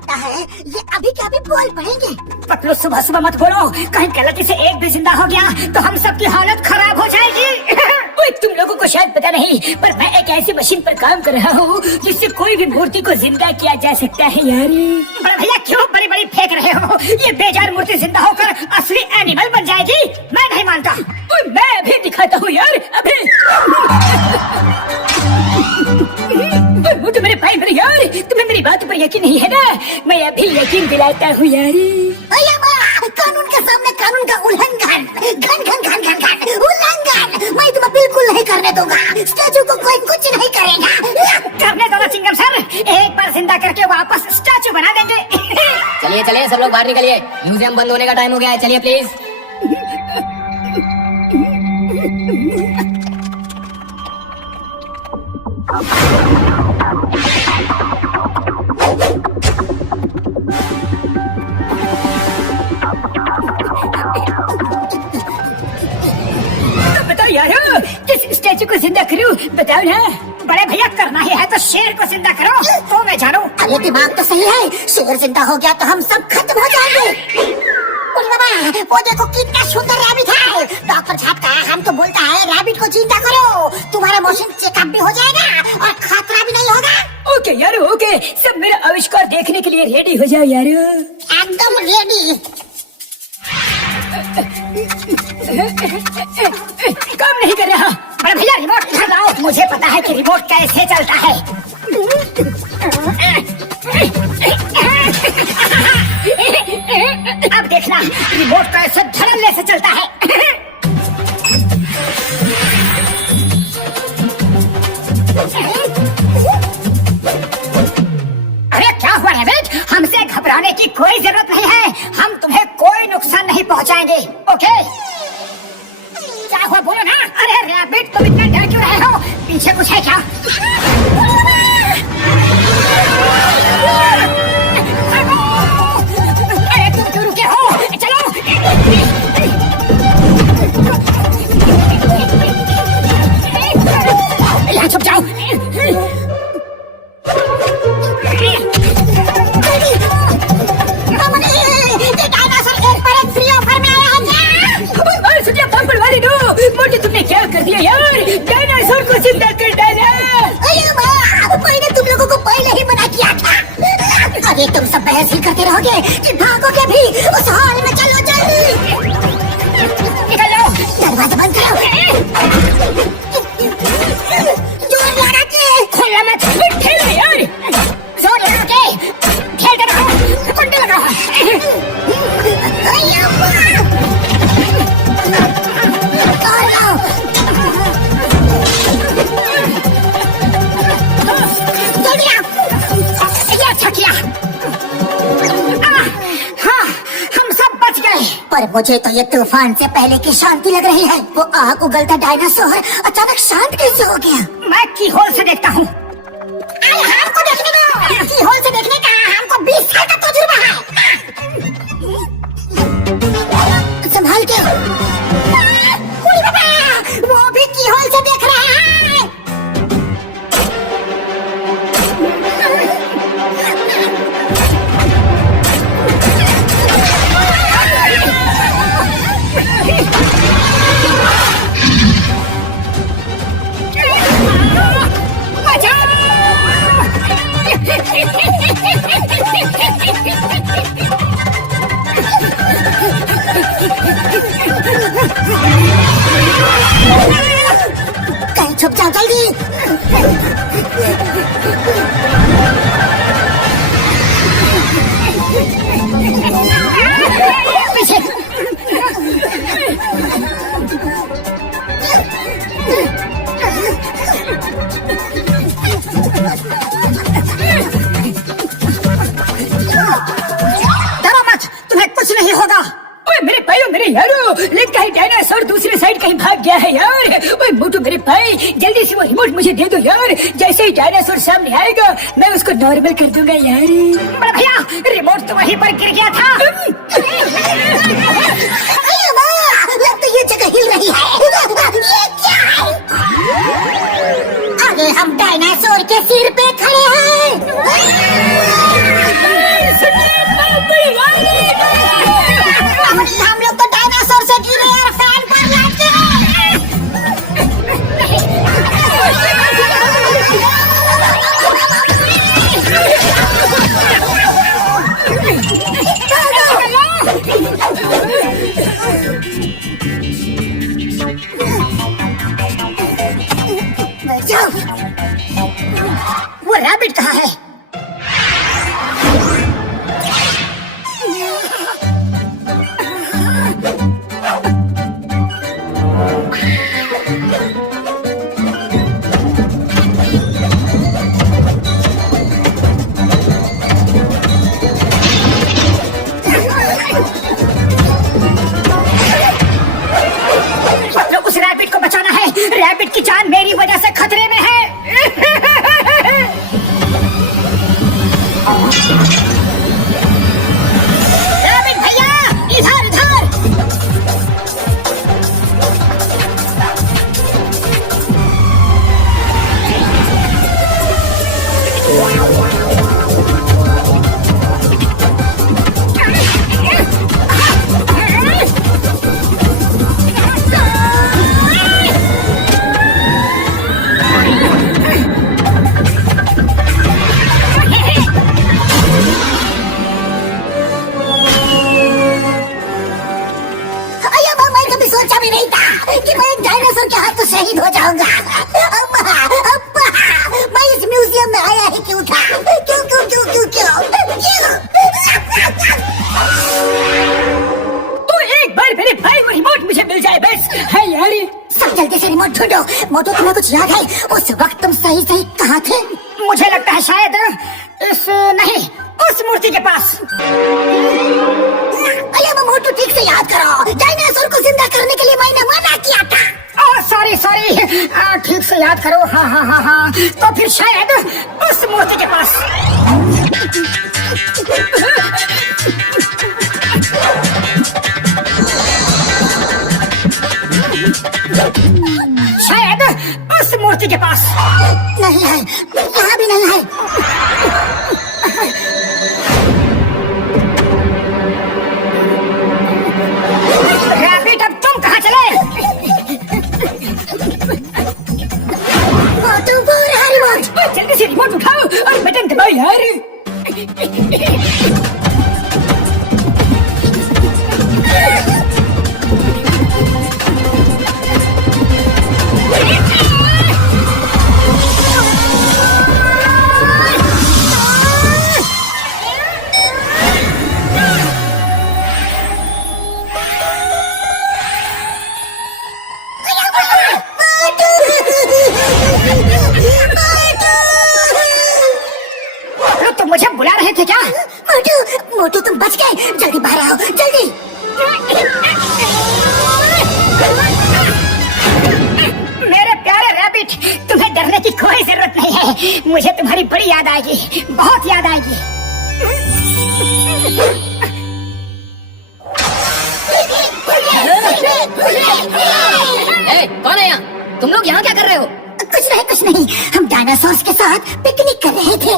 लगता है ये अभी के अभी बोल पड़ेंगे। पतलू सुबह सुबह मत बोलो, कहीं गलती से एक भी जिंदा हो गया तो हम सबकी हालत खराब हो जाएगी। ओए, तुम लोगों को शायद पता नहीं, पर मैं एक ऐसी मशीन पर काम कर रहा हूँ जिससे कोई भी मूर्ति को जिंदा किया जा सकता है यार। बड़े भैया क्यों बड़ी बड़ी फेंक रहे हो? ये बेजार मूर्ति जिंदा होकर असली एनिमल बन जाएगी। मैं नहीं मानता। ओए, मैं अभी दिखाता हूँ यार, अभी। तो मेरे भाई मेरे यार, तुम्हें मेरी बात पर यकीन नहीं है ना? मैं अभी यकीन दिलाता हूँ यार। कानून के सामने कानून का उल्लंघन, घन घन घन घन घन उल्लंघन। मैं तुम्हें बिल्कुल नहीं करने दूंगा। स्टैचू को कोई कुछ नहीं करेगा। करने दो ना चिंगम सर, एक बार जिंदा करके वापस स्टैचू बना देंगे। चलिए चलिए सब लोग बाहर निकलिए, म्यूजियम बंद होने का टाइम हो गया है। चलिए प्लीज। बताओ यार, किस स्टैचू को जिंदा करूं? बताओ ना। बड़े भैया करना ही है तो शेर को जिंदा करो, तो मैं जानू। अरे दिमाग तो सही है, शेर जिंदा हो गया तो हम सब खत्म हो जाएंगे। बाबा, वो देखो कितना सुंदर रैबिट है। डॉक्टर छापता है हमको बोलता है रैबिट को जिंदा करो, तुम्हारा मोशन चेकअप भी हो जाएगा और खतरा भी नहीं होगा। ओके यार ओके, सब मेरा आविष्कार देखने के लिए रेडी हो जाओ यार। एकदम रेडी। काम नहीं कर रहा। बड़े भैया रिमोट इधर लाओ, मुझे पता है कि रिमोट कैसे चलता है। अब देखना रिमोट कैसे धड़ल्ले से चलता है। अरे क्या हुआ रैबिट? हमसे घबराने की कोई जरूरत नहीं है, हम तुम्हें कोई नुकसान नहीं पहुंचाएंगे। ओके, क्या हुआ बोलो ना। अरे रैबिट तुम इतना डर क्यों रहे हो? पीछे कुछ है क्या? अरे तुम क्यों रुके हो? चलो यहाँ छुप जाओ। मोटी तुमने क्या कर दिया यार? डायनासोर को जिंदा कर डाला। मैंने तुम लोगों को पहले ही मना किया था। अरे तुम सब बहस ही करते रहोगे कि भागोगे भी? उस हॉल में चलो जल्दी। निकल जाओ, दरवाजा बंद करो। जोर लगा के खोलना मत, खेलो यार। जोर लगा के खेलते रहो, कुंडे लगाओ। पर मुझे तो ये तूफान से पहले की शांति लग रही है। वो आग उगलता डायनासोर अचानक शांत कैसे हो गया? मैं की होल से देखता हूँ। हमको देखने दो। की होल से देखने का हमको 20 साल का तजुर्बा है। संभाल के। वो भी की होल से देख रहा है। कहीं छुप जाओ जल्दी। डरो मत, तुम्हें कुछ नहीं होगा। ओए मेरे भाई, मेरे यारो, लेकिन कहीं डायनासोर दूसरी साइड कहीं भाग गया है यार। ओए मोटू मेरे भाई, जल्दी से वो रिमोट मुझे दे दो यार। जैसे ही डायनासोर सामने आएगा मैं उसको नॉर्मल कर दूंगा यार। बड़ा भैया, रिमोट तो वहीं पर गिर गया था। लगता ये जगह हिल रही है। ये क्या है? अरे हम डायनासोर के सिर पे खड़े हैं। वो रैबिट कहाँ है? मतलब उस रैबिट को बचाना है। रैबिट की जान मेरी वजह से खतरे में है। रैबिट भैया, इधर इधर। अय्या माँ, मैं कभी सोचा भी नहीं था कि मैं एक डायनासोर के हाथ तो शहीद हो जाऊंगा। अम्मा, अब्बा, मैं इस म्यूजियम में आया ही क्यों था? क्यों क्यों क्यों क्यों क्यों क्यों? तो एक बार मेरे भाई को रिमोट मुझे मिल जाए बस। है यार। सब जल्दी से रिमोट ढूंढो। मोटू, तुम्हें कुछ याद है उस वक्त तुम सही सही कहाँ थे? मुझे लगता है शायद इस नहीं उस मूर्ति के पास। अय्या माँ, मोटू ठीक से याद करो, डायनासोर को जिंदा करने के लिए मैंने मना किया था। सॉरी सॉरी, ठीक से याद करो। हाँ हाँ हाँ हाँ, तो फिर शायद उस मूर्ति के पास। शायद उस मूर्ति के पास नहीं है, यहाँ भी नहीं है। रैबिट, अब तुम कहाँ चले? मोटू, वो रहा रिमोट। जल्दी से रिमोट उठाओ और बटन दबाओ यार। तो मुझे बुला रहे थे क्या? मोटू, मोटू तुम बच गए, जल्दी बाहर आओ, जल्दी। मेरे प्यारे रैबिट, तुम्हें डरने की कोई जरूरत नहीं है। मुझे तुम्हारी बड़ी याद आएगी, बहुत याद आएगी। कौन है यहाँ? तुम लोग यहाँ क्या कर रहे हो? कुछ नहीं, हम डायनासोर्स के साथ पिकनिक कर रहे थे।